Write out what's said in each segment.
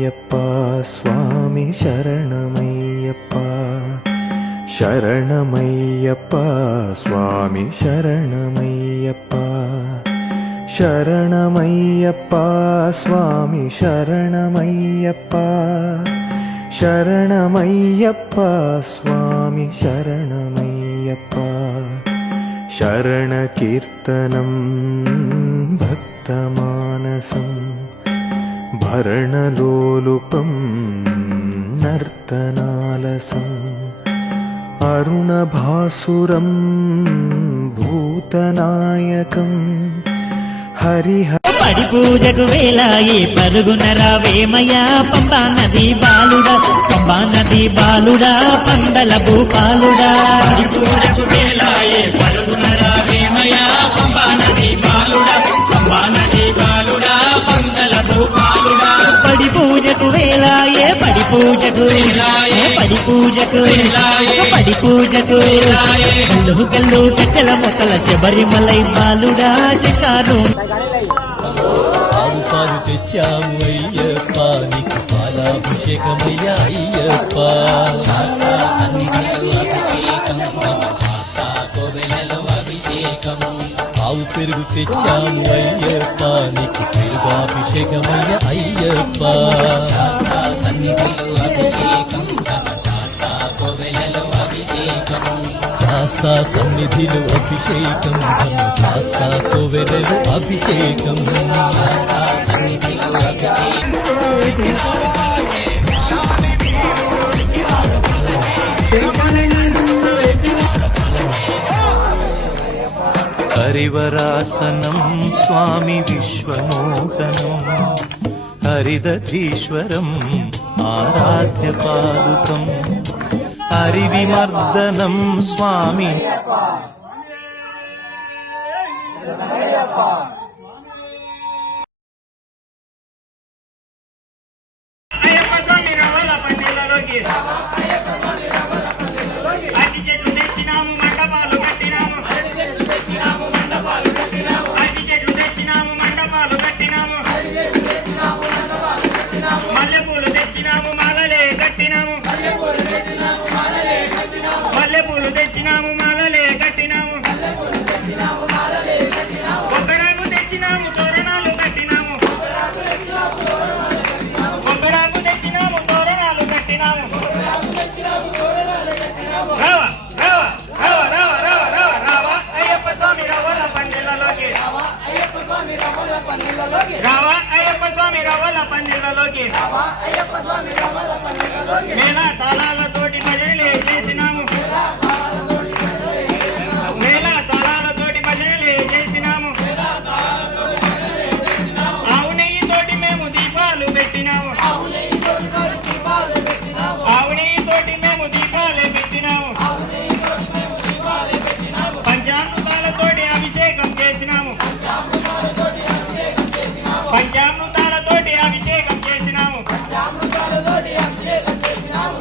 శరణమయ్యప్ప స్వామి శరణమయ్యప్ప శరణమయ్యప్ప స్వామి శరణమయ్యప్ప శరణమయ్యప్ప స్వామి శరణమయ్యప్ప శరణమయ్యప్ప స్వామి శరణమయ్యప్ప శరణకీర్తనం భక్తమానసం భరణలోలుపం నర్తనాలసం అరుణభాసురం భూతనాయకం హరిహ పడి పూజకు వేలాయే పరుగున రావేమయ్యా పంబా నది బాలుడా పంబా నది బాలుడా పందల భూపాలుడా పడి పూజకు వేలాయే పరుగున రావేమయ్యా పంబా నది బాలుడా పంబా నది బాలుడా పందల భూపాలుడా పడి పూజకు వేలాయే పడి పూజకు వేలాయే పడి పూజకు వేలాయే పడి పూజకు వేలాయే గల్లు గల్లు కచ్చల మొక్కల శబరిమలై బాలుడా శికారు పాలు పాలు తెచ్చాము అయ్యప్ప నీకు పాలాభిషేకమయ్యా అయ్యప్ప శాస్త్ర సన్నిధిలో అభిషేకం శాస్త్ర కోవెలలో అభిషేకం ఆవు పెరుగు తెచ్చాము అయ్యప్ప నీకు పెరుగాభిషేకమయ్యా అయ్యప్ప శాస్త్ర సన్నిధిలో అభిషేకం శాస్త్ర కోవెలలో అభిషేకం శాస్త్ర సన్నిధిలో అభిషేకం శాస్త్ర కోవెలలో అభిషేకం శాస్త్ర సన్నిధిలో అభిషేకం హరివరాసనం స్వామి విశ్వమోహనం హరిదధీశ్వరం ఆరాధ్య పాదుకం హరివిమర్దనం స్వామి అయ్యప్ప స్వామి రావాల పందిళ్ళలోకి అట్టి చెట్లు తెచ్చినాము మండపాలు కట్టినాము అట్టి చెట్లు తెచ్చినాము మండపాలు కట్టినాము మల్లెపూలు తెచ్చినాము మాలలే కట్టినాము మల్లెపూలు తెచ్చినాము మాలలే కట్టినాము కొబ్బరాకు తెచ్చినాము తోరణాలు కట్టినాము కొబ్బరాకు తెచ్చినాము తోరణాలు కట్టినాము రావా రావా రావా రావా రావా రావా రావా అయ్యప్ప స్వామి రావాల పందిళ్ళలోకి రావా అయ్యప్ప స్వామి రావాల పందిళ్ళలోకి మేళా తాళాలతోటి భజనలే చేసినాము మేళా తాళాలతోటి భజనలే చేసినాము ఆవు నెయ్యితోటి మేము దీపాలు పెట్టినాము ఆవు నెయ్యితోటి మేము దీపాలే పెట్టినాము పంచామృతాలతోటి అభిషేకం చేసినాము పంచామృతాలతోటి అభిషేకం చేసినాము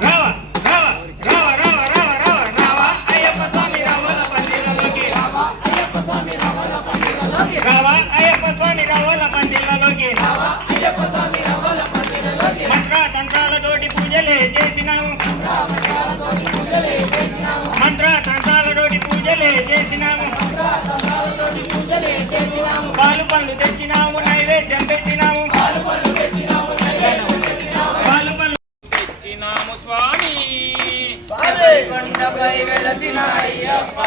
రావా రావా రావా రావా రావా రావా రావా అయ్యప్ప స్వామి రావాల పందిళ్ళలోకి రావా అయ్యప్ప స్వామి రావాల పందిళ్ళలోకి మంత్ర తంత్రాలతోటి పూజలే చేసినాము మంత్ర తంత్రాలతోటి పూజలే చేసినాము పాలు పళ్ళు తెచ్చినాము నైవేద్యం పెట్టినాము పాలు పళ్ళు తెచ్చినాము స్వామి కొండపై వెలసిన అయ్యప్ప